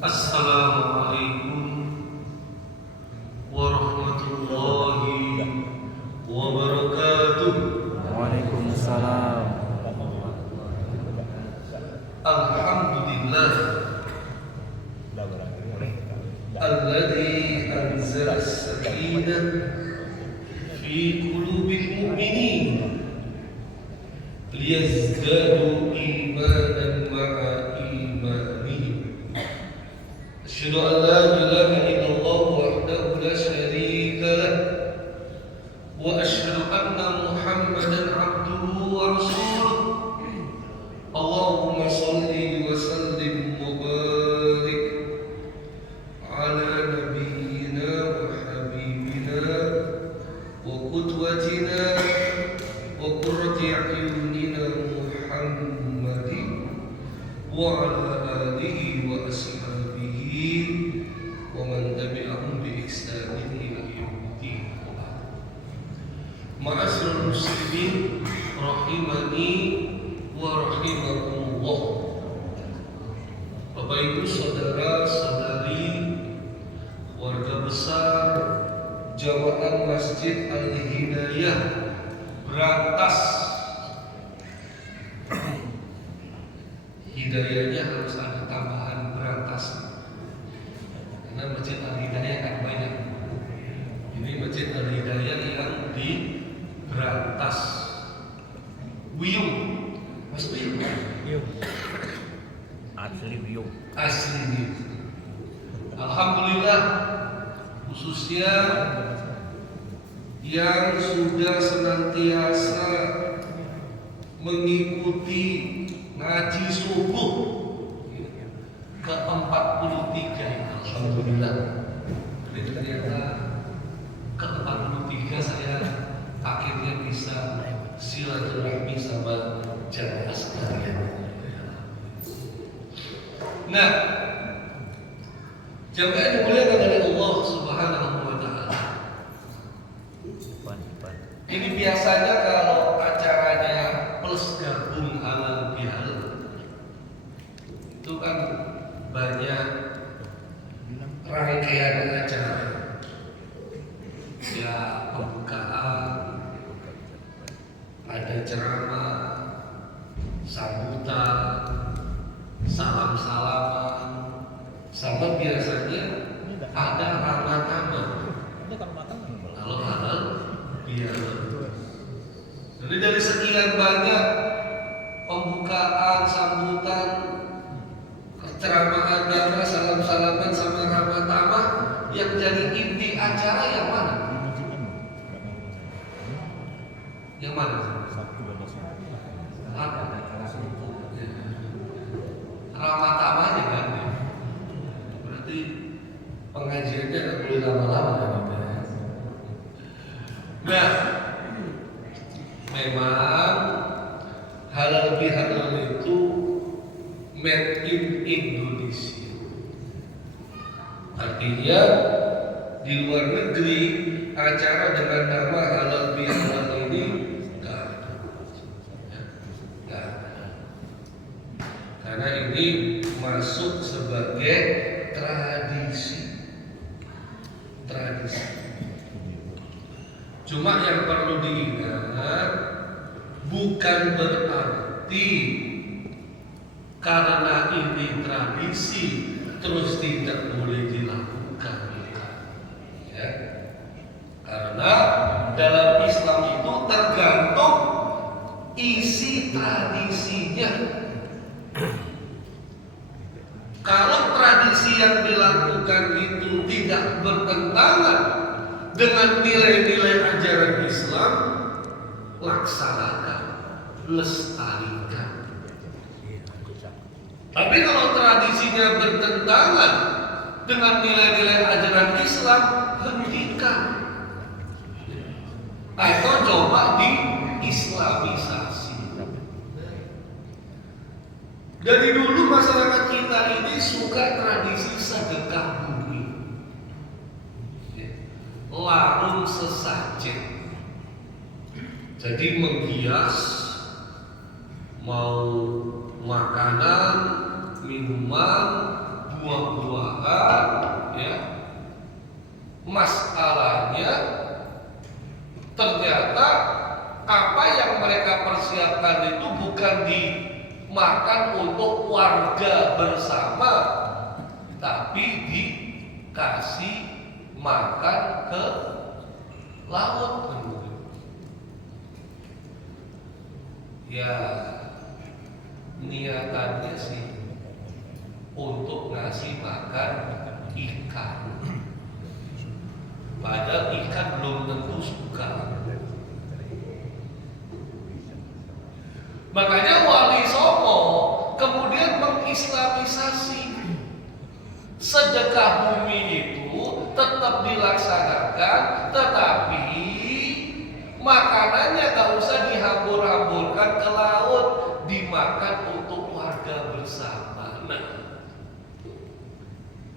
Assalamualaikum warahmatullahi wabarakatuh. Waalaikumsalam. Alhamdulillah alladzi anzala as-sakinah fi qulubil mu'minin liyazdadu imanan ma'a imanihim. Asyhadu an la ilaha illallah wahdahu la syarika lah wa asyhadu anna Muhammadan abduhu wa rasuluh. Allahumma shalli wa sallim wa barik ala nabiyyina wa habibina wa qudwatina wa qurrati a'yunina Muhammadin wa ala alihi wa ashabihi wa man tabi'ahum bi ihsanin ila yaumiddin. Ma'asyiral muslimin rahimani wa rahimakumullah. Bapak Ibu saudara saudari warga besar Jamaah Masjid Al-Hidayah Brantas. Hidayahnya harus ada tambahan Brantas, karena Masjid Al-Hidayah kan banyak. Ini Masjid Al-Hidayah yang di Brantas, Wiyung. Mas Wiyung kan? Asli Wiyung. Asli Wiyung. Alhamdulillah, khususnya yang sudah senantiasa mengikuti ngaji subuh ke-43. Alhamdulillah. Jadi ternyata ke-43 saya akhirnya bisa silaturahmi sama jamaah sekalian. Nah, jamaah yang dimuliakan oleh Allah Subhanahu wa taala. Ini biasanya kalau acaranya plus gabung halal bihalal itu kan banyak rangkaian acara. Ya, pembukaan, ada ceramah, sambutan, salam-salaman, sama biasanya ada ramah-tamah. Kalau halal bihalal. Jadi dari sekian banyak pembukaan, sambutan, ceramah agama, salam-salaman sama ramah-tamah, yang jadi inti acara yang mana? Yang mana? Ramah tamahnya kan? Berarti pengajiannya nggak boleh lama-lama kan? Nah, memang halal bihalal itu made in Indonesia. Artinya di luar negeri acara dengan nama halal bihalal ini nggak ada. Karena ini masuk sebagai tradisi. Cuma yang perlu diingat, bukan berarti karena ini tradisi terus tidak boleh dilakukan. Ya. Karena dalam Islam itu tergantung isi tradisinya. Kalau tradisi yang dilakukan itu tidak bertentangan dengan nilai-nilai ajaran Islam, laksanakan, lestarikan. Tapi kalau tradisinya bertentangan dengan nilai-nilai ajaran Islam, hentikan. Atau coba di-islamisasi. Dari dulu masyarakat kita ini suka tradisi sedekah bumi, larung sesajen. Jadi menghias mau makanan, minuman, buah-buahan, ya. Masalahnya ternyata apa yang mereka persiapkan itu bukan dimakan untuk warga bersama, tapi dikasih makan ke laut. Ya, niatannya sih untuk ngasih makan ikan. Padahal ikan belum tentu suka. Makanya Wali Songo kemudian mengislamisasi. Sedekah bumi itu tetap dilaksanakan, tetapi makanannya gak usah dihambur-hamburkan ke laut, dimakan untuk warga bersama. Nah,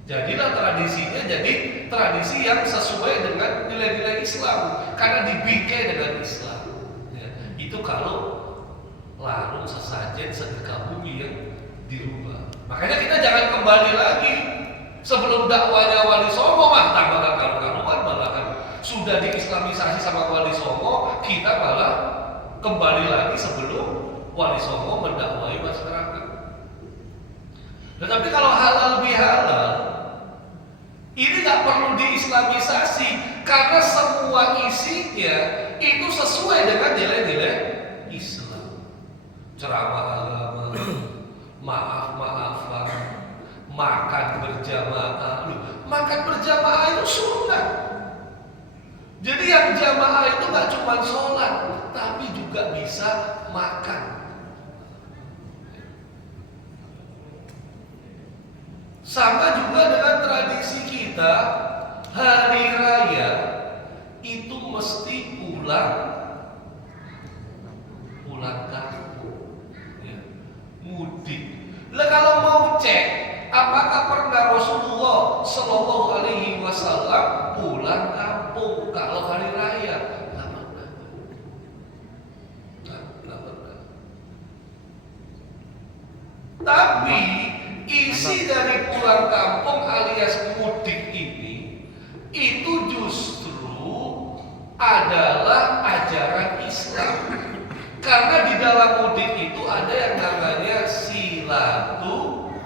jadilah tradisinya jadi tradisi yang sesuai dengan nilai-nilai Islam, karena dibingkai dengan Islam. Ya, itu kalau larung sesajen sedekah bumi yang dirubah. Makanya kita jangan kembali lagi sebelum dakwanya Wali Songo mah tambah karuan malahan sudah diislamisasi sama Wali Songo, kita malah kembali lagi sebelum Wali Songo mendakwai masyarakat. Tetapi kalau halal bihalal ini nggak perlu diislamisasi karena semua isinya itu sesuai dengan nilai-nilai Islam. Ceramah agama, maaf-maafan, makan berjamaah. Makan berjamaah itu sunnah. Jadi yang jamaah itu nggak cuma sholat, tapi juga bisa makan. Sama juga dengan tradisi kita, hari raya itu mesti pulang kampung, ya, mudik. Lah kalau mau cek, apakah pernah Rasulullah Shallallahu Alaihi Wasallam pulang kampung kalau hari raya? Nggak pernah. Tapi isi dari pulang kampung alias mudik ini itu justru adalah ajaran Islam. Karena di dalam mudik itu ada yang namanya silaturahmi,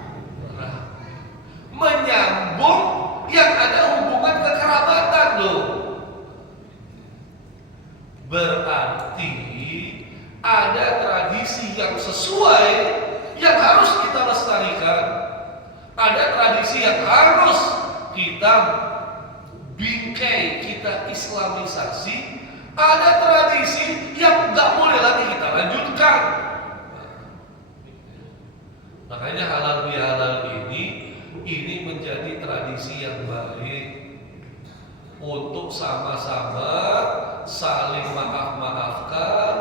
menyambung yang ada hubungan kekerabatan loh. Berarti ada tradisi yang sesuai yang harus kita lestarikan. Ada tradisi yang harus kita bingkai, kita islamisasi. Ada tradisi yang nggak boleh lagi kita lanjutkan. Makanya halal bihalal ini menjadi tradisi yang baik untuk sama-sama saling maaf-maafkan,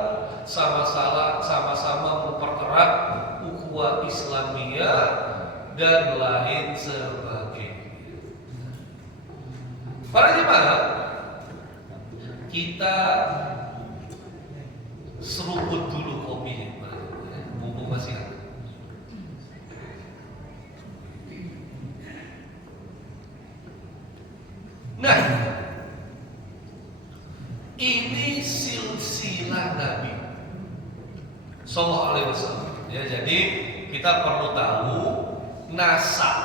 sama-sama mempererat ukhuwah Islamiyah dan lain sebagainya. Para jemaah, kita seruput dulu kopi, mumpung masih ada. Nah, ini silsilah Nabi Sallallahu Alaihi Wasallam. Ya, jadi kita perlu tahu nasab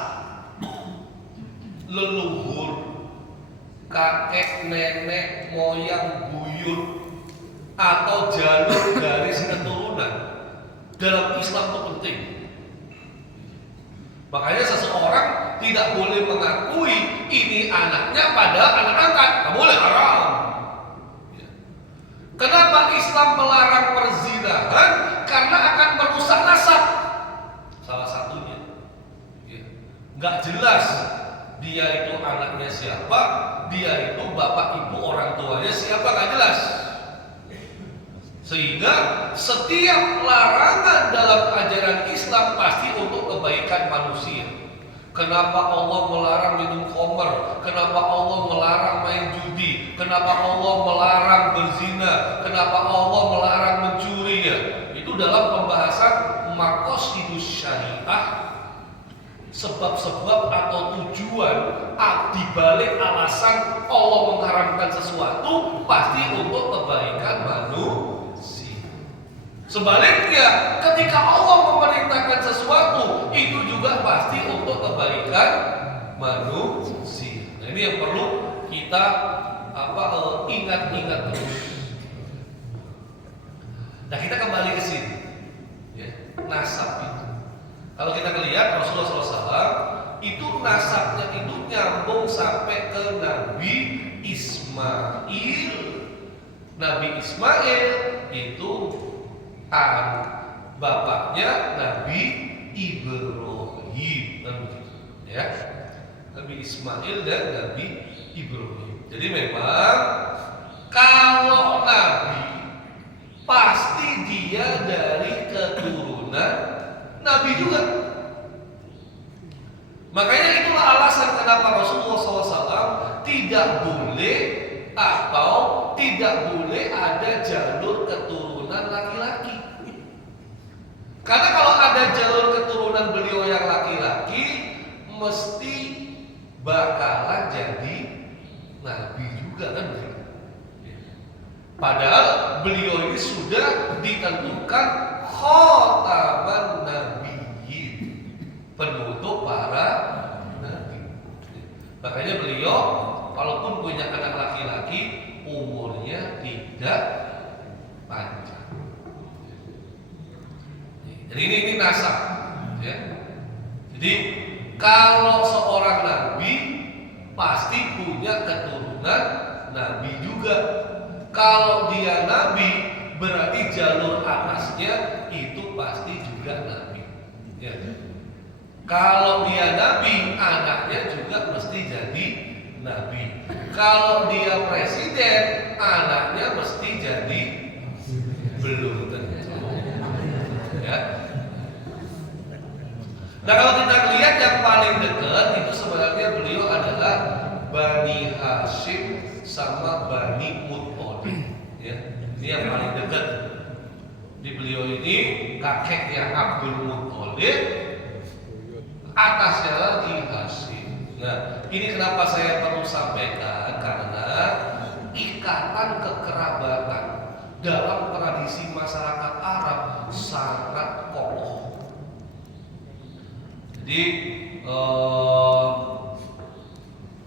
leluhur, kakek, nenek, moyang, buyut, atau jalur garis keturunan dalam Islam itu penting. Makanya seseorang tidak boleh mengakui ini anaknya padahal anak angkat, nggak boleh, haram. Kenapa Islam melarang perzinahan? Karena akan merusak nasab. Salah satunya, nggak jelas dia itu anaknya siapa, dia itu bapak ibu orang tuanya siapa, nggak jelas. Sehingga setiap larangan dalam ajaran Islam pasti untuk kebaikan manusia. Kenapa Allah melarang minum khamr? Kenapa Allah melarang main judi? Kenapa Allah melarang berzina? Kenapa Allah melarang mencuri? Ya, itu dalam pembahasan maqasidus syariah sebab-sebab atau tujuan dibalik alasan Allah mengharamkan sesuatu pasti untuk kebaikan manusia. Sebaliknya, ketika Allah memerintahkan sesuatu itu juga pasti untuk kebaikan manusia. Nah, ini yang perlu kita ingat-ingat terus. Nah, kita kembali ke sini, ya, nasab itu. Kalau kita lihat Rasulullah SAW itu nasabnya itu nyambung sampai ke Nabi Ismail. Nabi Ismail itu bapaknya Nabi Ibrahim, ya. Nabi Ismail dan Nabi Ibrahim. Jadi memang kalau Nabi pasti dia dari keturunan Nabi juga. Makanya itulah alasan kenapa Rasulullah SAW tidak boleh ada jalur keturunan laki-laki. Karena kalau ada jalur keturunan beliau yang laki-laki, mesti bakalan jadi Nabi juga kan begitu. Padahal beliau ini sudah ditentukan khataman nabiyyin, penutup para nabi. Makanya beliau walaupun punya anak laki-laki umurnya tidak panjang. Jadi ini nasab, ya. Jadi kalau seorang nabi pasti punya keturunan nabi juga. Kalau dia nabi berarti jalur atasnya itu pasti juga nabi, ya. Kalau dia nabi, anaknya juga mesti jadi nabi. Kalau dia presiden, anaknya mesti jadi belum tentu, ya. Nah, kalau kita lihat yang paling dekat itu sebenarnya beliau adalah Bani Hashim sama Bani Muttalib, ya. Ini yang paling dekat. Di beliau ini kakeknya Abdul Muttalib, atasnya lagi Hashim. Nah, ini kenapa saya perlu sampaikan, karena ikatan kekerabatan dalam tradisi masyarakat Arab sangat kokoh. Jadi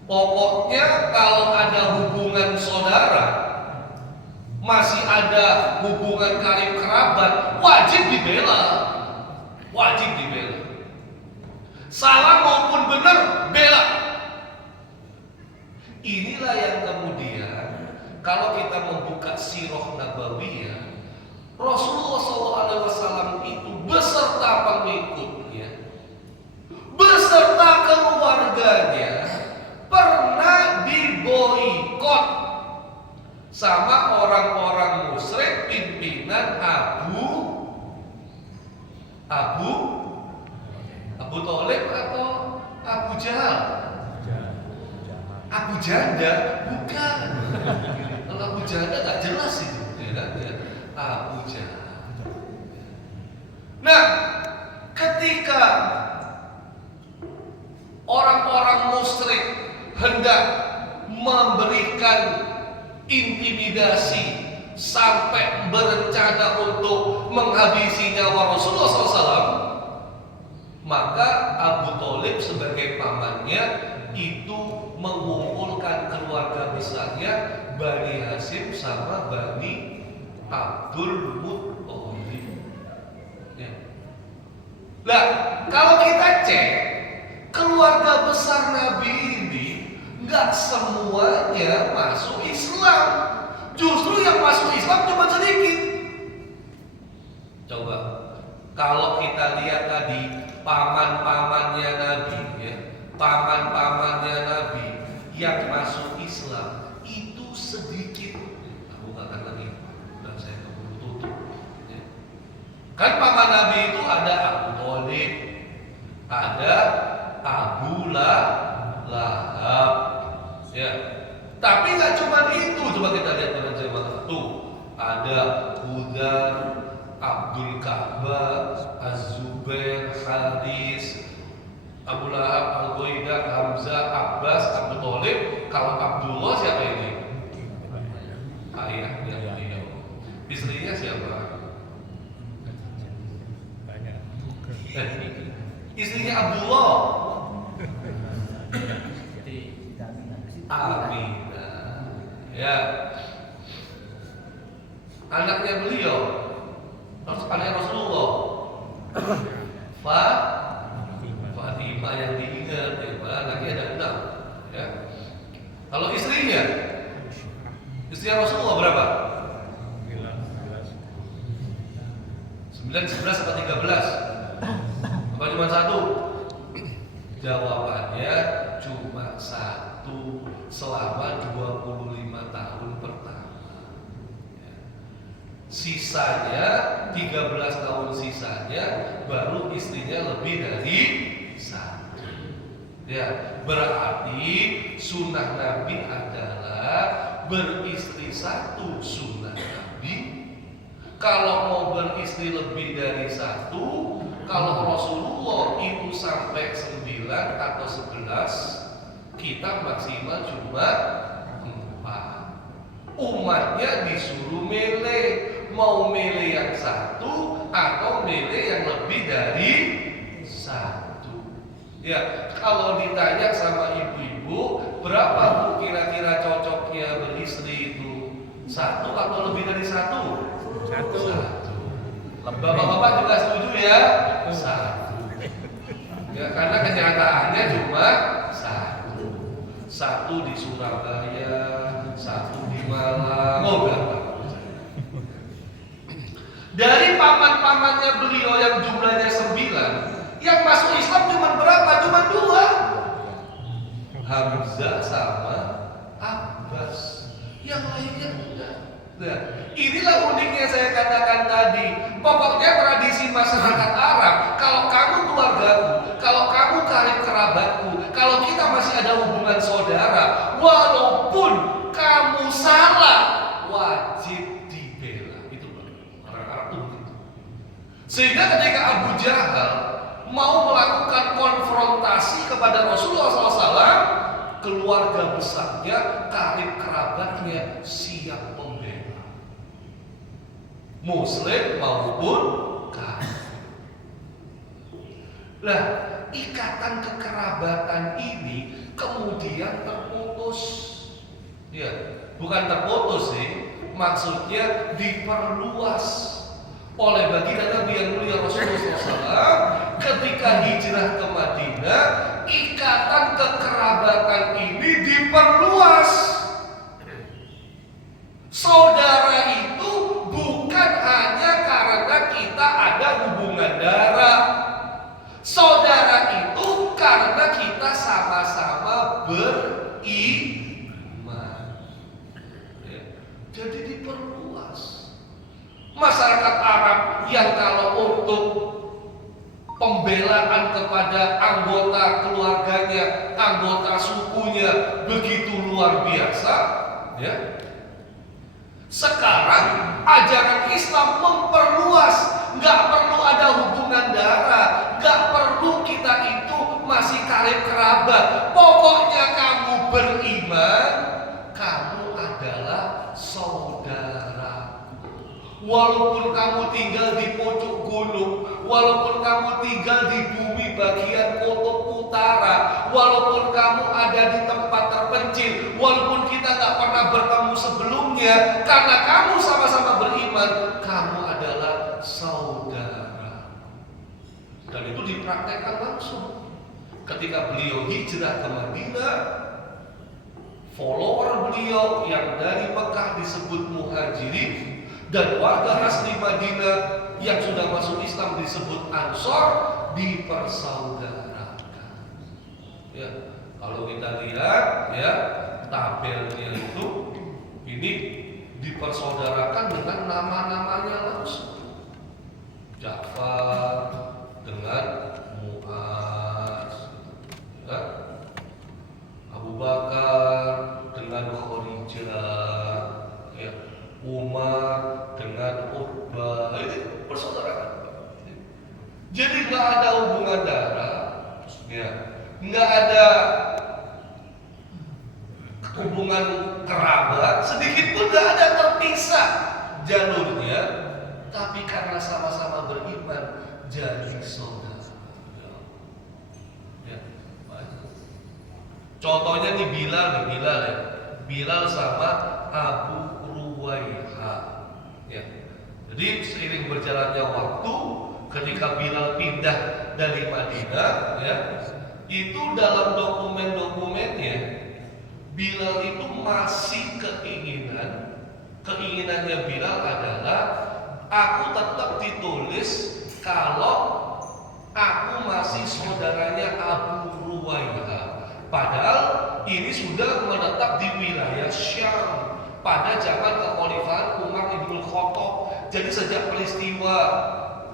pokoknya kalau ada hubungan saudara, masih ada hubungan karib kerabat, wajib dibela. Wajib dibela. Salah maupun benar, bela. Inilah yang kemudian kalau kita membuka sirah nabawiyah, Rasulullah SAW itu beserta pengikutnya, beserta keluarganya pernah diboikot sama orang-orang musyrik pimpinan Abu Thalib atau Abu Jahal? Abu Janda? Bukan. Kalau Abu Janda nggak jelas itu, ya kan? Ya. Abu Jahal. Nah, ketika orang-orang musyrik hendak memberikan intimidasi sampai berencana untuk menghabisi nyawa Rasulullah SAW, maka Abu Thalib sebagai pamannya itu mengumpulkan keluarga besarnya Bani Hashim sama Bani Abdul Muttalib. Ya. Nah, kalau kita cek keluarga besar Nabi ini nggak semuanya masuk Islam. Justru yang masuk Islam cuma sedikit. Coba kalau kita lihat tadi paman-pamannya Nabi, ya, paman-pamannya Nabi yang masuk Islam itu sedikit. Aku nggak akan lagi, udah saya keburu tutup. Ya. Kan paman Nabi itu ada Abu Thalib, ada Abu Lahab, ya. Tapi nggak cuma itu, coba kita lihat pada zaman tuh ada Hudar, Abdul Ka'bah, Az-Zubair, Haris, Abu Lahab, Al-Ghaidah, Hamzah, Abbas, Abu Thalib. Kalau Abdullah siapa ini? Ayahnya beliau. Istrinya siapa? Istrinya Abdullah. Aminah. Ya. Anaknya beliau. Anaknya Rasulullah. Fatimah yang diingat, ya, anaknya ada 6. Ya. Kalau istrinya Rasulullah berapa? 9, 11 atau 13? Apa cuma 1? Jawabannya cuma 1 selama 25 tahun pertama. Sisanya 13 tahun sisanya baru istrinya lebih dari 1. Ya, berarti sunnah Nabi adalah beristri 1 sunnah Nabi. Kalau mau beristri lebih dari 1, kalau Rasulullah itu sampai 9 atau 11, kita maksimal cuma 4. Umatnya disuruh milih, mau milih yang 1 atau milih yang lebih dari 1. Ya, kalau ditanya sama ibu-ibu, berapa Bu kira-kira cocoknya beristri itu? 1 atau lebih dari 1? 1. Bapak-bapak juga setuju ya? 1. Ya, karena kenyataannya cuma 1. 1 di Surabaya, 1 di Malang. Oh, berapa? Dari paman-pamannya beliau yang jumlahnya 9, yang masuk Islam cuma berapa? Cuma 2. Hamzah sama Abbas. Yang lainnya enggak. Nah, inilah uniknya saya katakan tadi. Pokoknya tradisi masyarakat Arab, kalau kamu keluargaku, kalau kamu karib kerabatku, kalau kita masih ada hubungan saudara, walaupun kamu salah, wajib dibela. Itu orang Arab itu begitu. Sehingga ketika Abu Jahal mau melakukan konfrontasi kepada Rasulullah SAW, keluarga besarnya, karib kerabatnya siap membela, Muslim maupun kafir. Nah, ikatan kekerabatan ini kemudian terputus. Ya, bukan terputus sih, maksudnya diperluas oleh baginda Nabi yang mulia Rasulullah SAW ketika hijrah ke Madinah. Ikatan kekerabatan ini diperluas. Saudara itu bukan hanya karena kita ada hubungan darah. Saudara itu karena kita sama-sama beriman. Ya. Jadi diperluas. Masyarakat Arab yang kalau untuk pembelaan kepada anggota keluarganya, anggota sukunya begitu luar biasa, ya. Sekarang ajaran Islam memperluas, nggak perlu ada hubungan darah, nggak perlu kita itu masih karib kerabat. Pokoknya kamu beriman, kamu adalah saudara. Walaupun kamu tinggal di pojok gunung, walaupun kamu tinggal di bumi bagian kutub utara, walaupun kamu ada di tempat terpencil, walaupun kita nggak pernah bertemu sebelumnya, karena kamu sama-sama beriman, kamu adalah saudara. Dan itu dipraktekkan langsung. Ketika beliau hijrah ke Madinah, follower beliau yang dari Mekah disebut muhajirin, dan warga asli Madinah yang sudah masuk Islam disebut Ansor, dipersaudarakan. Ya, kalau kita lihat ya tabelnya itu, ini dipersaudarakan dengan nama-namanya langsung. Ja'far dengan Mu'az, ya. Abu Bakar dengan Khadijah, ya. Umar dengan Utbah, itu persaudaraan. Jadi nggak ada hubungan darah. Ya, nggak ada hubungan kerabat, sedikit pun nggak ada, terpisah jalurnya, tapi karena sama-sama beriman jadi saudara. Ya. Contohnya nih Bilal ya. Bilal sama Abu Ruwaiha. Ya. Jadi seiring berjalannya waktu, ketika Bilal pindah dari Madinah, ya, itu dalam dokumen-dokumennya Bilal itu masih keinginannya Bilal adalah aku tetap ditulis kalau aku masih saudaranya Abu Ruwaiha. Padahal ini sudah menetap di wilayah Syam pada zaman kekhalifahan Umar ibn Khattab. Jadi sejak peristiwa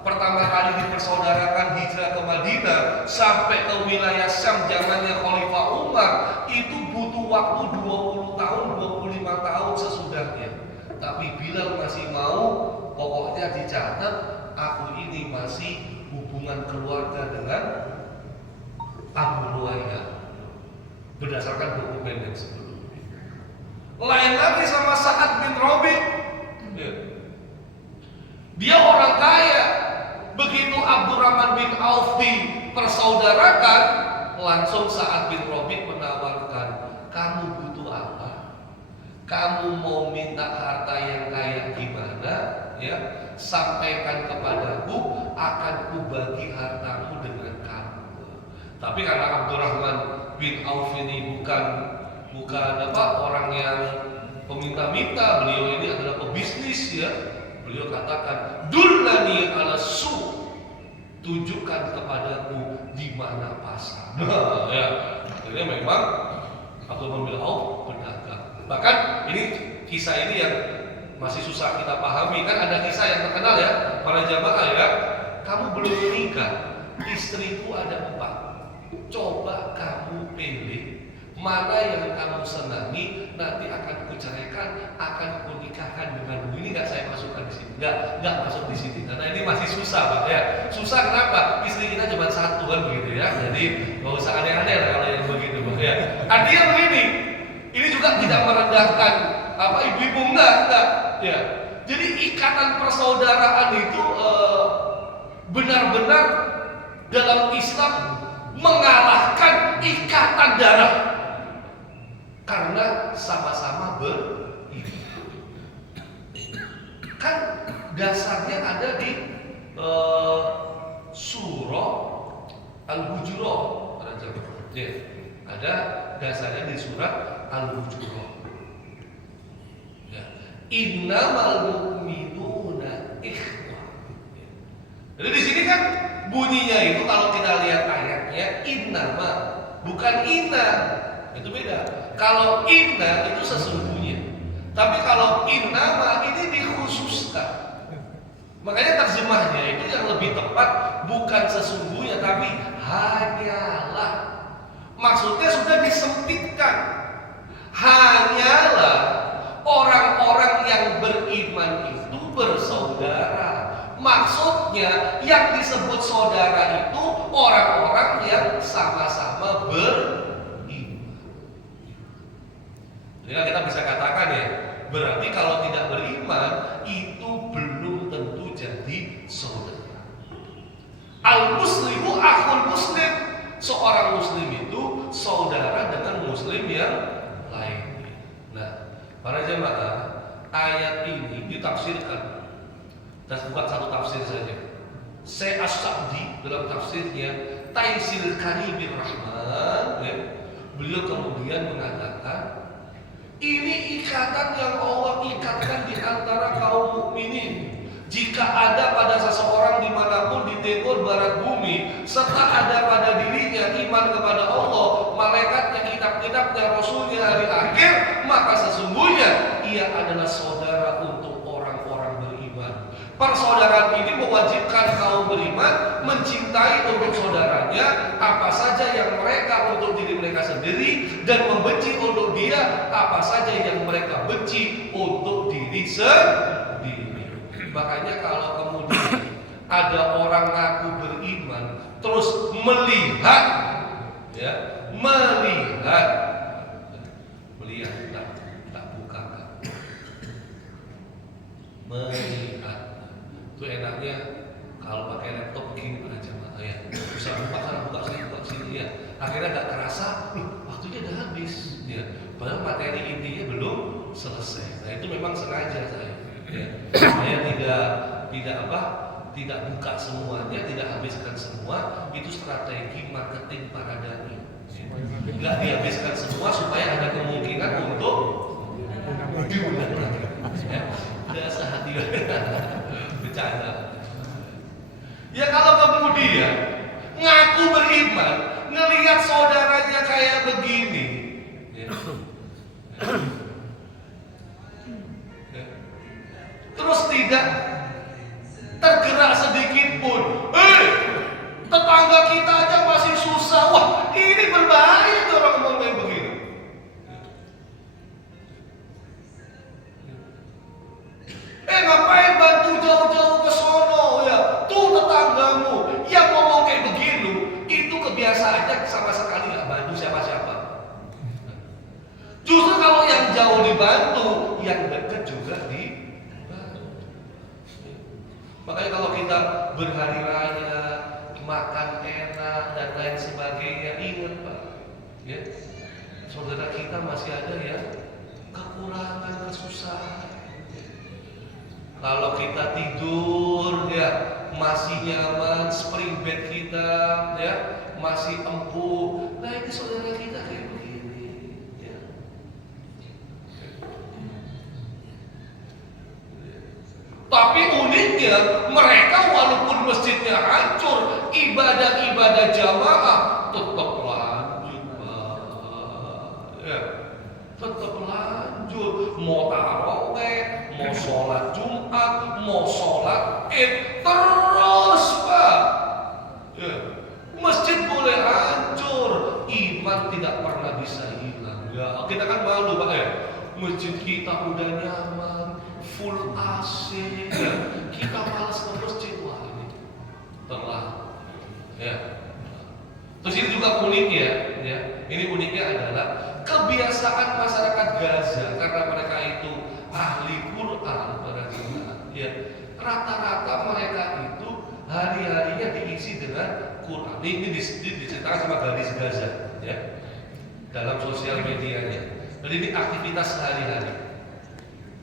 pertama kali dipersaudarakan hijrah ke Madinah sampai ke wilayah Syam zamannya Khalifah Umar, itu butuh waktu 20 tahun, 25 tahun sesudahnya. Tapi Bilal masih mau, pokoknya dicatat aku ini masih hubungan keluarga dengan Abu Ruwaiha berdasarkan dokumen yang sebelumnya. Lain lagi sama Sa'ad bin Rabi'. Dia orang kaya. Begitu Abdurrahman bin Auf dipersaudarakan, langsung Sa'ad bin Rabi' menawarkan, kamu butuh apa? Kamu mau minta harta yang kayak gimana? Ya, sampaikan kepadaku, akan kubagi hartamu dengan kamu. Tapi karena Abdurrahman bin Auf ini bukan orang yang peminta-minta, beliau ini adalah pebisnis, ya. Beliau katakan, dullani ala su, tunjukkan kepadaku di mana pasar. Nah, ya, akhirnya memang Abdurrahman bin Auf berdagang. Bahkan ini kisah ini yang masih susah kita pahami. Kan ada kisah yang terkenal ya, para jamaah ya. Kamu belum menikah, istriku ada 4. Coba kamu pilih mana yang kamu senangi, nanti akan kuceraikan, akan kunikahkan denganmu. Ini nggak saya masukkan di sini, nggak masuk di sini, karena ini masih susah, Pak ya. Susah kenapa? Istri kita cuma 1 kan begitu ya. Jadi nggak usah aneh-aneh lah kalau yang begitu, Pak ya. Artinya begini, ini juga tidak merendahkan ibu-ibu, enggak ya. Jadi ikatan persaudaraan itu benar-benar dalam Islam mengalahkan ikatan darah. Karena sama-sama beriman. Kan dasarnya ada di surah Al-Hujurat. Ada dasarnya di surat Al-Hujurat. Ya. Innamal mu'minuna ikhwah. Jadi di sini kan bunyinya itu kalau kita lihat ayatnya innama, bukan inna. Itu beda. Kalau inna itu sesungguhnya, tapi kalau innama ini dikhususkan. Makanya terjemahnya itu yang lebih tepat, bukan sesungguhnya tapi hanyalah. Maksudnya sudah disempitkan. Hanyalah orang-orang yang beriman itu bersaudara. Maksudnya yang disebut saudara itu orang-orang yang sama-sama beriman. Jadi kita bisa katakan ya, berarti kalau tidak beriman itu belum tentu jadi saudara. Al-muslimu akhul muslim. Seorang muslim itu saudara dengan muslim yang lain. Nah, para jemaah, ayat ini ditafsirkan. Dan bukan satu tafsir saja. Syekh As-Sa'di dalam tafsirnya Taisir Karimir Rahman, ya, beliau kemudian mengatakan, ini ikatan yang Allah ikatkan di antara kaum mukminin. Jika ada pada seseorang dimanapun di timur barat bumi, serta ada pada dirinya iman kepada Allah, malaikatnya, kitab-kitabnya, rasulnya, hari akhir, maka sesungguhnya ia adalah saudara untuk orang-orang beriman. Persaudaraan ini mewajibkan kaum beriman mencintai untuk saudaranya apa saja yang mereka untuk diri mereka sendiri, dan membenci untuk dia apa saja yang mereka benci untuk diri sendiri. Makanya kalau kemudian ada orang ngaku beriman terus melihat ya, melihat, tak bukakan, melihat. Itu enaknya kalau pakai laptop begini aja Pak, ya, bisa buka sini ya. Akhirnya nggak kerasa, waktunya udah habis, ya. Padahal materi intinya belum selesai. Nah itu memang sengaja saya, ya. Saya tidak buka semuanya, tidak habiskan semua. Itu strategi marketing para dai. Nggak dihabiskan semua supaya ada kemungkinan untuk diundang lagi. Ya, biasa hati bercanda. Ya kalau kemudian ngaku beriman, ngelihat saudaranya kayak begini, ya. Terus tidak tergerak sedikit pun, tetangga kita aja masih susah, wah ini berbahaya tuh orang ngomong kayak begini. Ngapain bantu jauh-jauh ke sono ya? Tuh tetanggamu yang ngomong kayak begini, itu kebiasaannya sama sekali nggak bantu siapa-siapa. Justru kalau yang jauh dibantu, yang dekat juga dibantu. Makanya kalau kita berhari raya, makan enak dan lain sebagainya, ingat Pak, ya, saudara kita masih ada ya kekurangan, kesusahan. Kalau kita tidur ya masih nyaman, spring bed kita ya masih empuk. Nah ini saudara kita kayak begini ya. Tapi uniknya mereka walaupun masjidnya hancur, ibadah-ibadah jamaah tetap lanjut ya. Tetap lanjut, mau taraweh, mau sholat Jumat, mau sholat Id, terus Pak. Ya. Masjid boleh hancur, iman tidak pernah bisa hilang. Ya, kita kan malu Pak ya. Masjid kita udah nyaman, full AC, ya. Kita malas ke masjid, wah ini telah. Ya. Terus ini juga uniknya, ya. Ini uniknya adalah kebiasaan masyarakat Gaza karena mereka itu ahli Quran pada jemaah. Ya, rata-rata mereka itu hari-harinya diisi dengan Quran. Ini diceritakan sama gadis Gaza, ya, dalam sosial medianya. Jadi ini aktivitas sehari-hari.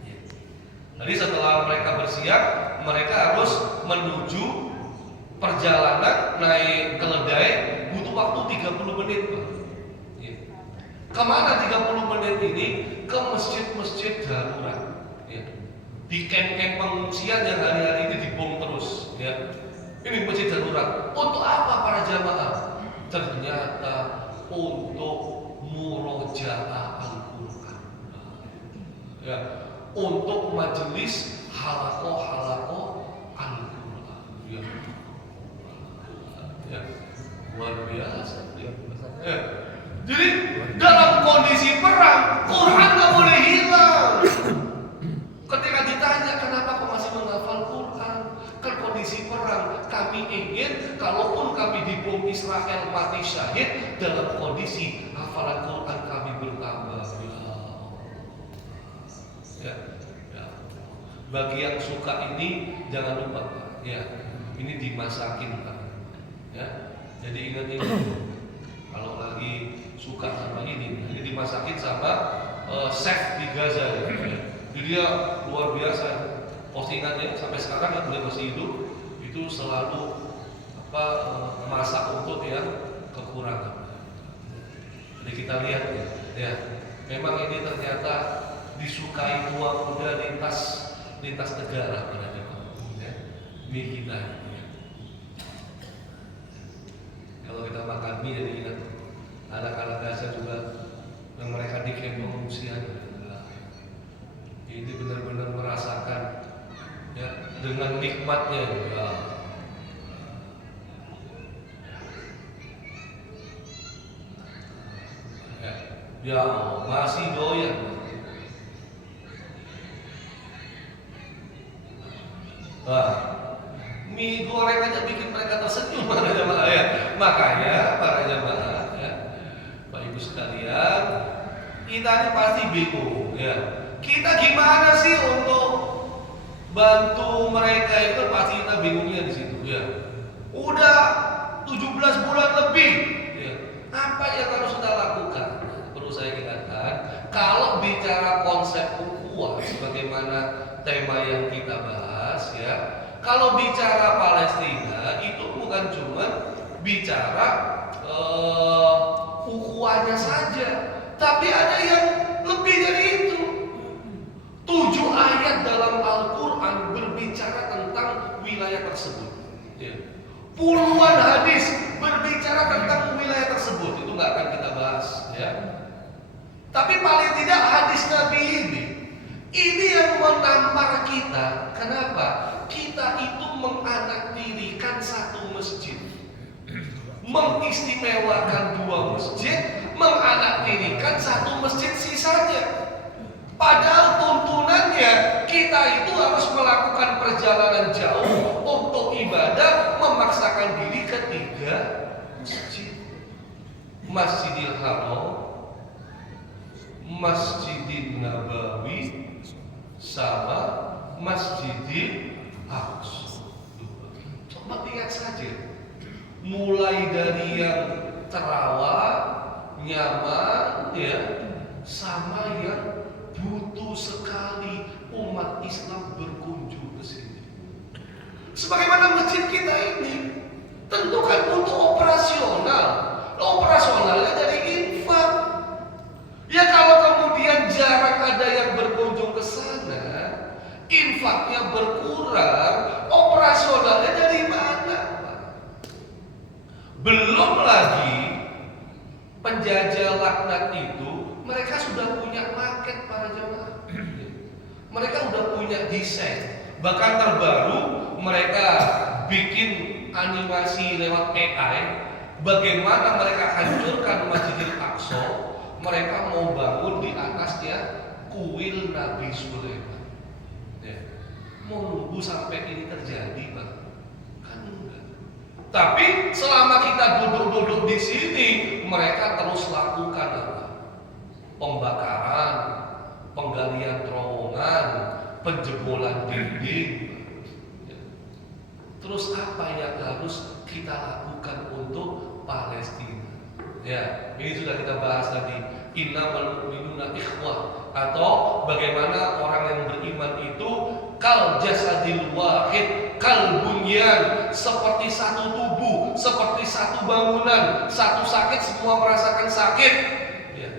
Ya. Jadi setelah mereka bersiap, mereka harus menuju perjalanan naik keledai, butuh waktu 30 menit. Ya. Kemana 30 menit ini? Ke masjid-masjid darurat, ya. Di camp-camp pengungsian yang hari-hari ini dibom terus, ya. Ini masjid darurat. Untuk apa para jamaah? Ternyata untuk murojaah Al-Quran, ya. Untuk majelis halakoh Al-Quran, ya. Ya. Luar biasa, ya. Ya. Jadi dalam kondisi perang, Quran nggak boleh hilang. Ketika ditanya kenapa kau masih menghafal Quran, kan kondisi perang. Kami ingin, kalaupun kami dibom Israel mati syahid, dalam kondisi hafalan Quran kami bertambah. Ya, ya. Bagi yang suka ini jangan lupa, ya, ini dimasakin Pak. Ya, jadi ingat ini. Kalau lagi suka sama ini dimasakin sama chef di Gaza, ya. Jadi dia luar biasa postingannya sampai sekarang ya, beliau masih hidup, itu selalu masak untuk yang kekurangan. Jadi kita lihat ya, memang ini ternyata disukai tua muda lintas negara pada ya. Mie kita. Ya. Kalau kita makan mie jadi ingat anak-anak Gaza juga yang mereka di camp pengungsian. Ini benar-benar merasakan ya dengan nikmatnya juga. Ya, masih doyan. Mie goreng aja bikin mereka tersenyum para jamaah ya. Makanya para jamaah ya, sekalian, kita ini pasti bingung ya. Kita gimana sih untuk bantu mereka itu, pasti kita bingungnya di situ ya. Udah 17 bulan lebih ya. Apa yang harus kita lakukan? Perlu saya ingatkan, kalau bicara konsep ukhuwah sebagaimana tema yang kita bahas ya. Kalau bicara Palestina itu bukan cuma bicara ukhuwahnya saja, tapi ada yang lebih dari itu. 7 ayat dalam Al-Quran berbicara tentang wilayah tersebut ya. Puluhan hadis berbicara tentang wilayah tersebut. Itu nggak akan kita bahas ya. Tapi paling tidak hadis Nabi ini yang menampar kita. Kenapa? Kita itu menganaktirikan satu masjid, mengistimewakan 2 masjid, menganaktirikan satu masjid sisanya. Padahal tuntunannya kita itu harus melakukan perjalanan jauh untuk ibadah, memaksakan diri ke 3 masjid. Masjidil Haram, Masjidil Nabawi, sama Masjidil Aqsa. Coba lihat saja, mulai dari yang terawat, nyaman ya, sama yang butuh sekali umat Islam berkunjung ke sini. Sebagaimana masjid kita ini, tentu kan butuh operasional. Operasionalnya dari infak. Ya kalau kemudian jarang ada yang berkunjung ke sana, infaknya berkurang, operasionalnya dari mana? Belum lagi penjajah laknat itu, mereka sudah punya market para jemaah. Mereka sudah punya desain. Bahkan terbaru mereka bikin animasi lewat AI. Bagaimana mereka hancurkan Masjidil Aqsa. Mereka mau bangun di atasnya kuil Nabi Sulaiman ya. Mau nunggu sampai ini terjadi Pak? Kan enggak. Tapi selama kita duduk-duduk di sini, mereka terus lakukan apa? Pembakaran, penggalian terowongan, penjebolan dinding. Terus apa yang harus kita lakukan untuk Palestina? Ya, ini sudah kita bahas tadi. Innamal mu'minuna ikhwah, atau bagaimana orang yang beriman itu kal jasadil wahid, kal bunyan, seperti satu tubuh, seperti satu bangunan. Satu sakit semua merasakan sakit. Ya.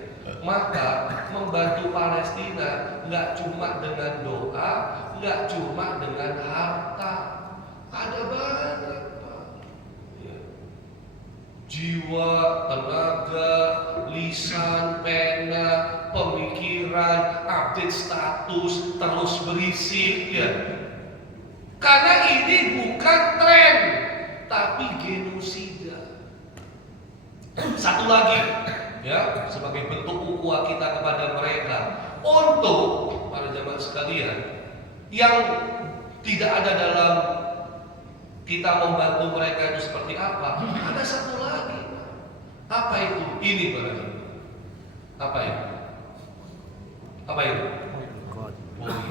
Maka membantu Palestina nggak cuma dengan doa, nggak cuma dengan harta, ada banyak Pak. Ya. Jiwa, tenaga, lisan, pena, pemikiran, update status, terus berisik ya. Karena ini bukan tren, tapi genosida. Satu lagi ya, sebagai bentuk ukhuwah kita kepada mereka, untuk para jemaah sekalian yang tidak ada dalam kita membantu mereka itu seperti apa, ada satu lagi. Apa itu? Ini para jemaah. Apa itu? Apa itu? Boleh.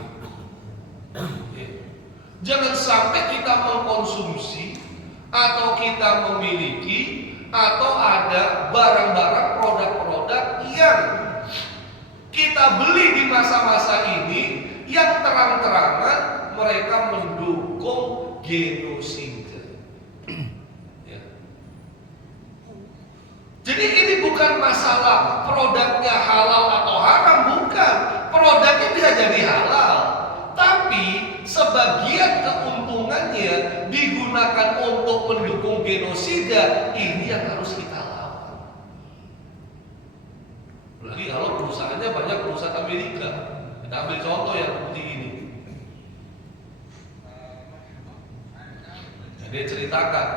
Jangan sampai kita mengkonsumsi atau kita memiliki atau ada barang-barang, produk-produk yang kita beli di masa-masa ini yang terang-terangan mereka mendukung genosida. Ya. Jadi ini bukan masalah produknya halal atau haram, bukan. Produknya bisa jadi halal, tapi sebagian keuntungannya digunakan untuk mendukung genosida. Ini yang harus kita lawan. Apalagi kalau perusahaannya banyak perusahaan Amerika. Kita ambil contoh yang seperti ini. Dia ceritakan,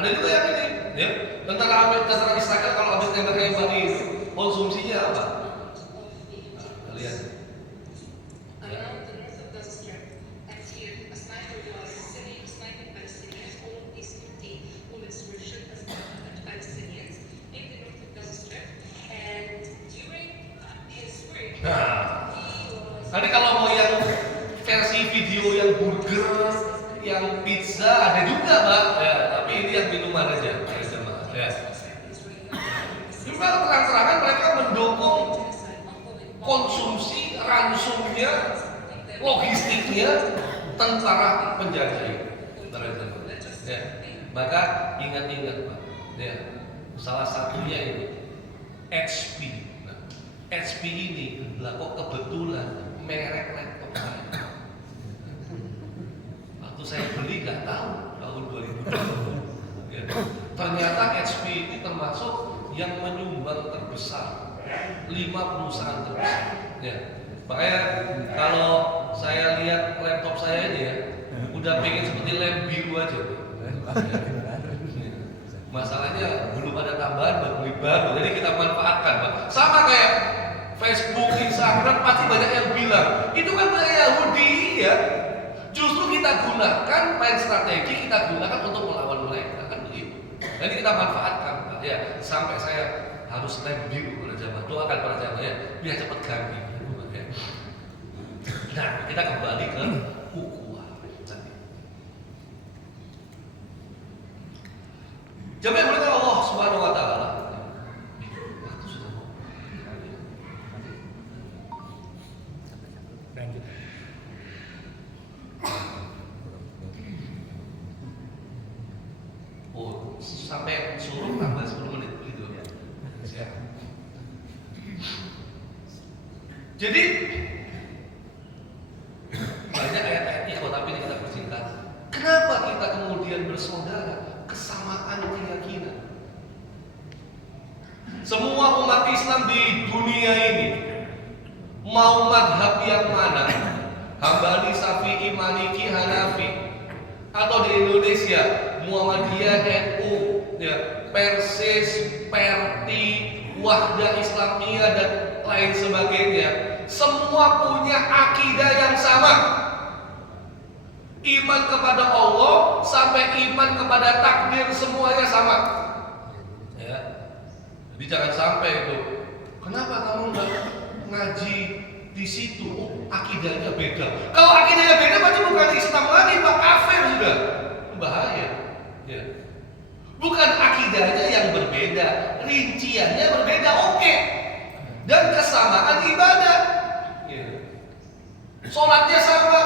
Ada juga yang ini, ya. Tentara Israel kalau habis nembak itu konsumsinya apa? Nah, lihat. Ya. Nah, nanti kalau mau yang versi video yang burger, yang pizza ada juga, Mbak. Ya, tapi ini yang minuman aja, ya. Cuma terang-terangan mereka mendukung konsumsi ransumnya, logistiknya tentara penjajah itu. Ya. Maka ingat-ingat, Pak. Ya. Salah satunya ini HP. HP ini lah kok kebetulan merek laptop saya. Waktu saya beli nggak tahu tahun 2020. Ya. Ternyata HP ini termasuk yang menyumbang terbesar, 5 perusahaan terbesar. Ya. Makanya kalau saya lihat laptop saya ini ya, udah pengen seperti lem biru aja. Ya. Masalahnya belum ada tambahan baru beli baru, jadi kita manfaatkan, Pak. Sama kayak Facebook, Instagram, pasti banyak yang bilang itu kan budaya Yahudi ya. Justru kita gunakan main strategi, kita gunakan untuk melawan mereka, kan begitu. Jadi kita manfaatkan, Pak. Ya, sampai saya harus lem biru pada jamaah. Doakan para jamaah ya, biar cepat ganti. Ya. Nah, kita kembali ke ukhuwah. Jamaah yang mulia Allah Subhanahu wa taala. Waktu sudah mau. Lanjut. Oh, sampai suruh tambah 10 menit gitu ya. Jadi banyak ayat-ayat ikhwah, tapi ini kita persingkat. Kenapa kita kemudian bersaudara? Kesamaan keyakinan. Semua umat Islam di dunia ini, mau madhab yang mana, Hambali, Syafi'i, Maliki, Hanafi, atau di Indonesia Muhammadiyah, NU, ya, Persis, Perti, Wahdah Islamiyah dan lain sebagainya, semua punya akidah yang sama. Iman kepada Allah sampai iman kepada takdir semuanya sama. Ya. Jadi jangan sampai itu. Kenapa kamu nggak ngaji di situ? Oh, akidahnya beda. Kalau akidahnya beda berarti bukan Islam lagi, Pak, kafir sudah. Bahaya. Ya. Bukan akidahnya yang berbeda, rinciannya berbeda, oke. Dan kesamaan ibadah. Ya. Sholatnya sama.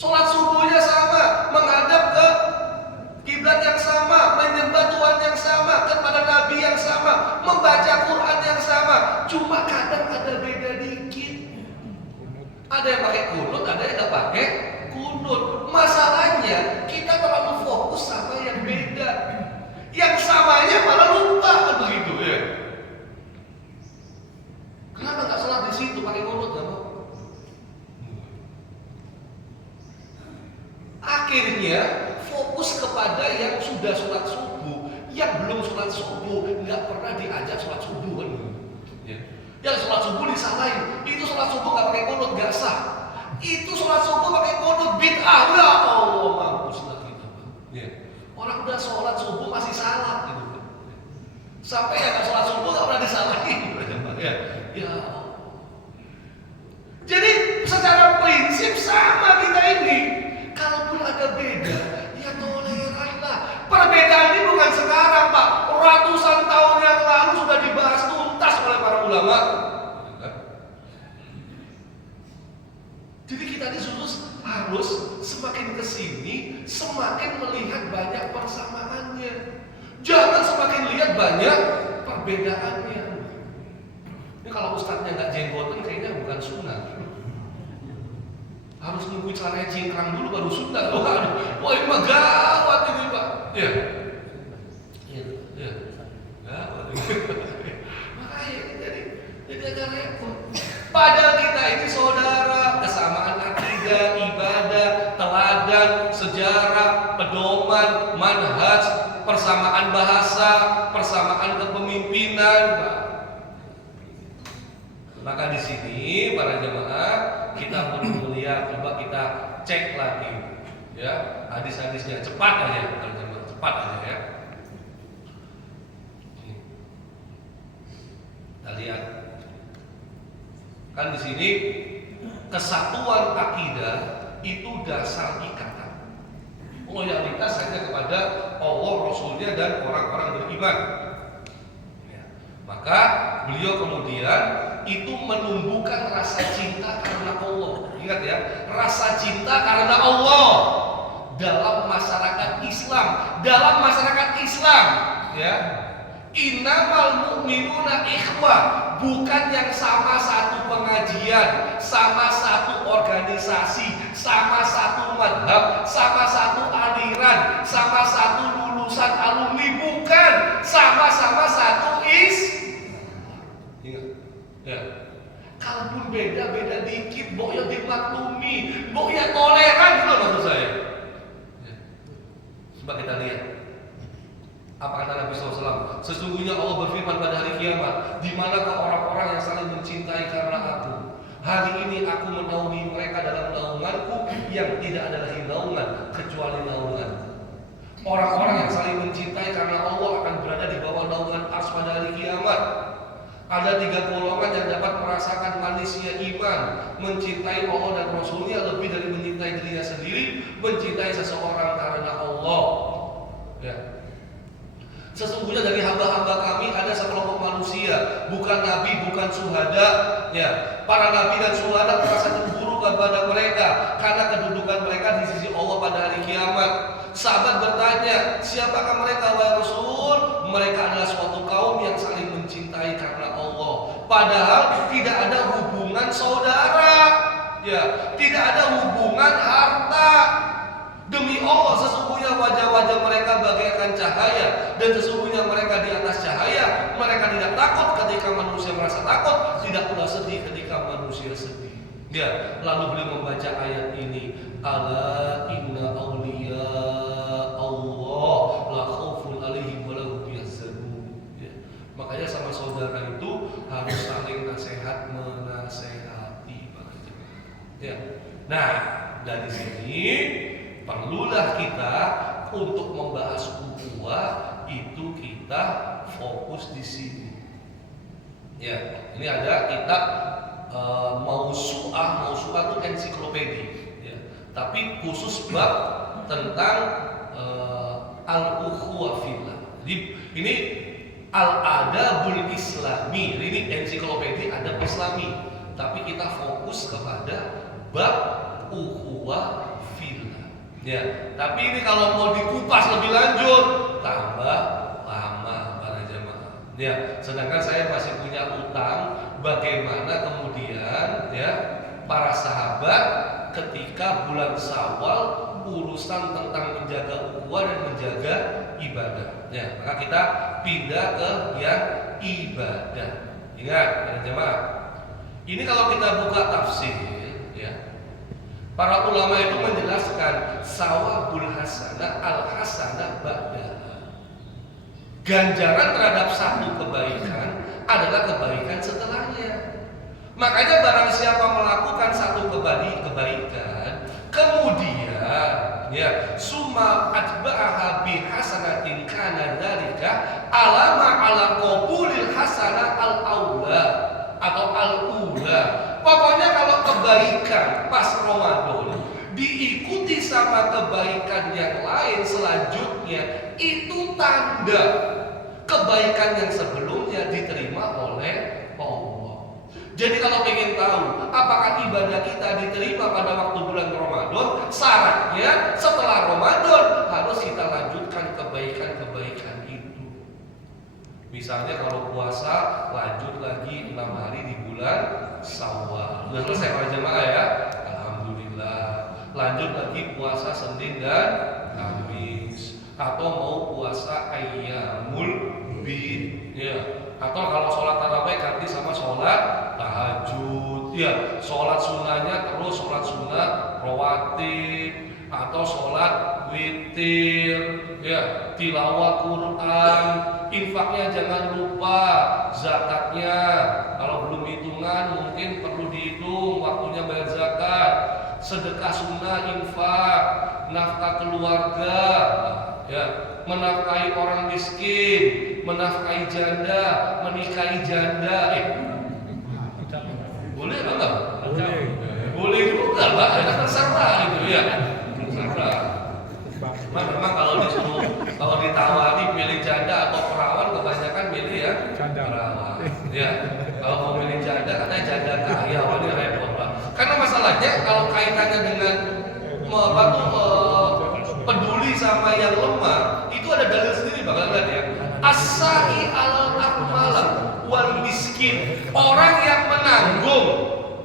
Sholat subuhnya sama, menghadap ke kiblat yang sama, menyembah Tuhan yang sama, kepada Nabi yang sama, membaca Quran yang sama. Cuma kadang ada beda dikit. Ada yang pakai kunut, ada yang nggak pakai kunut. Masalahnya kita terlalu fokus sama yang beda. Yang samanya malah lupa, kan begitu ya. Kenapa nggak sholat di situ pakai kunut, nggak mau? Akhirnya fokus kepada yang sudah sholat subuh, yang belum sholat subuh nggak pernah diajak sholat subuh kan? Ya. Yang sholat subuh disalahin, itu sholat subuh nggak pakai kunut nggak sah, itu sholat subuh pakai kunut bid'ah, ya Allah mampus lah kita. Ya. Orang udah sholat subuh masih salah gitu, sampai yang nggak sholat subuh nggak pernah disalahin, ya. Ya. Jadi secara prinsip sama kita ini. Kalaupun ada beda, ya toleranlah. Perbedaan ini bukan sekarang, Pak. Ratusan tahun yang lalu sudah dibahas tuntas oleh para ulama. Jadi kita disuruh harus semakin kesini, semakin melihat banyak persamaannya. Jangan semakin lihat banyak perbedaannya. Ini kalau ustadznya nggak jenggotan, kayaknya bukan sunnah. Harus nunggu celananya cingkrang dulu baru sunnah. Wah ini mah gawat ini, Pak. Ya. Iya. Ya. Makanya jadi agak repot. Padahal kita ini saudara, kesamaan akidah, ibadah, teladan, sejarah, pedoman, manhaj, persamaan bahasa, persamaan kepemimpinan. Maka di sini para jemaah kita perlu melihat, coba kita cek lagi ya hadis-hadisnya, cepat aja para jemaah, cepat aja ya. Kita lihat kan di sini kesatuan akidah itu dasar ikatan. Loyalitas hanya kepada Allah, Rasulnya dan orang-orang beriman. Ya. Maka beliau kemudian itu menumbuhkan rasa cinta karena Allah. Ingat ya, rasa cinta karena Allah dalam masyarakat Islam. Dalam masyarakat Islam, ya. Innamal mu'minuna ikhwah, bukan yang sama satu pengajian, sama satu organisasi, sama satu madhab, sama satu aliran, sama satu lulusan alumni, bukan, sama-sama satu Ingat ya. Kalaupun beda-beda dikit, mbok ya dimaklumi, mbok ya toleran, gitu maksud saya ya. Coba kita lihat apa kata Nabi SAW? Sesungguhnya Allah berfirman pada hari kiamat, di manakah orang-orang yang saling mencintai karena aku? Hari ini aku menaungi mereka dalam naunganku yang tidak ada lagi naungan kecuali naungan. Orang-orang yang saling mencintai karena Allah akan berada di bawah naungan Arsy pada hari kiamat. Ada 3 golongan yang dapat merasakan manisnya iman, mencintai Allah dan Rasulnya lebih dari mencintai dirinya sendiri, mencintai seseorang karena Allah. Ya. Sesungguhnya dari hamba-hamba kami ada sekelompok manusia, bukan nabi, bukan syuhada, ya. Para nabi dan syuhada merasa cemburu kepada mereka karena kedudukan mereka di sisi Allah pada hari kiamat. Sahabat bertanya, siapakah mereka wahai Rasul? Mereka adalah suatu kaum yang saling mencintai karena Allah. Padahal tidak ada hubungan saudara, ya, tidak ada hubungan harta. Demi Allah, sesungguhnya wajah-wajah mereka bagaikan cahaya, dan sesungguhnya mereka di atas cahaya. Mereka tidak takut ketika manusia merasa takut, tidak pula sedih ketika manusia sedih. Ya, lalu beliau membaca ayat ini, ala inna awliya Allah la khaufun alaihim wa lahum yahzanun. Ya. Makanya sama saudara itu harus saling nasihat menasehati. Ya. Nah, dari sini perlulah kita untuk membahas ukhuwah itu kita fokus di sini. Ya, ini ada kitab Mausu'ah itu ensiklopedia. Ya. Tapi khusus bab tentang al-ukhuwah fillah. Jadi ini al-adabul islami. Ini ensiklopedia adab islami. Tapi kita fokus kepada bab ukhuwah fillah. Ya, tapi ini kalau mau dikupas lebih lanjut tambah lama para jamaah. Ya, sedangkan saya masih punya utang bagaimana kemudian ya para sahabat ketika bulan Syawal urusan tentang menjaga ukhuwah dan menjaga ibadah. Ya, maka kita pindah ke yang ibadah. Ingat para jamaah. Ini kalau kita buka tafsir ya. Para ulama itu menjelaskan sawabul hasanah al-hasanah ba'daha. Ganjaran terhadap satu kebaikan adalah kebaikan setelahnya. Makanya barang siapa melakukan satu kebaikan, kemudian ya summa atba'aha bi hasanatin kana dzalika alama ala qabulil hasanah al-aula atau al-ula. Pokoknya kalau kebaikan pas Ramadan diikuti sama kebaikan yang lain selanjutnya, itu tanda kebaikan yang sebelumnya diterima oleh Allah. Jadi kalau ingin tahu apakah ibadah kita diterima pada waktu bulan Ramadan, syaratnya setelah Ramadan harus kita lanjutkan kebaikan-kebaikan itu. Misalnya kalau puasa lanjut lagi 6 hari di bulan Syawal. Sudah selesai para jemaah ya. Alhamdulillah. Lanjut lagi puasa Senin dan Kamis. Atau mau puasa Ayyamul Bid ya. Atau kalau sholat tarawih ganti sama sholat tahajud ya. Sholat sunnahnya terus sholat sunnah rawatib atau sholat witir witir, ya, tilawah Quran, infaknya jangan lupa, zakatnya kalau belum hitungan mungkin perlu dihitung waktunya bayar zakat, sedekah sunnah, infak, nafkah keluarga, ya, menafkahi orang miskin, menafkahi janda, menikahi janda. Boleh enggak? Boleh juga, Pak. Terserah gitu ya. Terserah. Memang kalau ditawari pilih janda atau perawan, kebanyakan milih ya perawan. Ya. Kalau mau milih janda katanya janda kaya, ini repot, Pak. Karena masalahnya kalau kaitannya dengan peduli sama yang lemah, itu ada dalil sendiri Pak, lihat ya. As-sa'i al-akmalah wal miskin, orang yang menanggung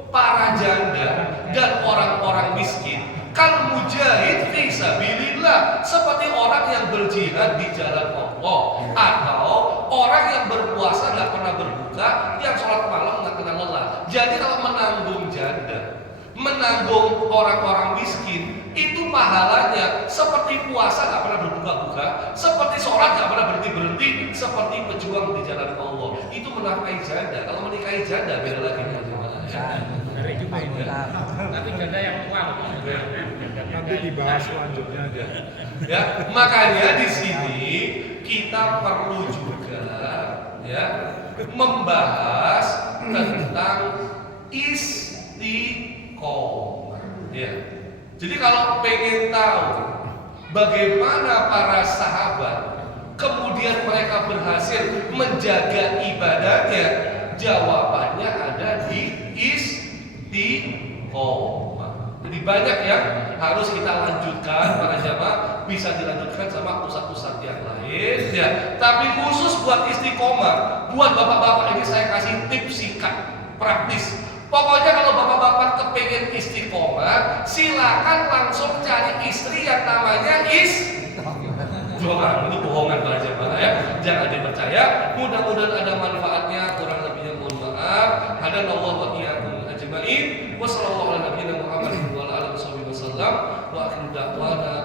para janda dan orang-orang miskin, kal mujahid fi sabilillah, seperti orang yang berjihad di jalan Allah, atau orang yang berpuasa nggak pernah berbuka, yang sholat malam nggak kenal lelah. Jadi kalau menanggung janda, menanggung orang-orang miskin, itu pahalanya seperti puasa nggak pernah berbuka-buka, seperti sholat nggak pernah berhenti-berhenti, seperti pejuang di jalan Allah. Itu menafkahi janda. Kalau menikahi janda beda lagi bagaimana? Tapi janda yang uang. Nanti dibahas selanjutnya aja. Ya, makanya di sini kita perlu juga ya membahas tentang istiqomah. Ya. Jadi kalau pengen tahu bagaimana para sahabat kemudian mereka berhasil menjaga ibadahnya, jawabannya ada di istiqomah. Jadi banyak yang harus kita lanjutkan para jamaah, bisa dilanjutkan sama pusat-pusat yang lain ya. Tapi khusus buat istiqomah, buat bapak-bapak ini saya kasih tips singkat praktis. Pokoknya kalau bapak-bapak kepengen istiqomah, silakan langsung cari istri yang namanya Jangan, itu bohongan para jamaah ya. Jangan dipercaya. Mudah-mudahan ada manfaatnya. Kurang lebihnya mohon maaf. Hadanallahu wa iyyakum ajmain. Wassallallahu ala nabiyyina Muhammadin wa ala alihi wasallam. Wa akhiru da'wana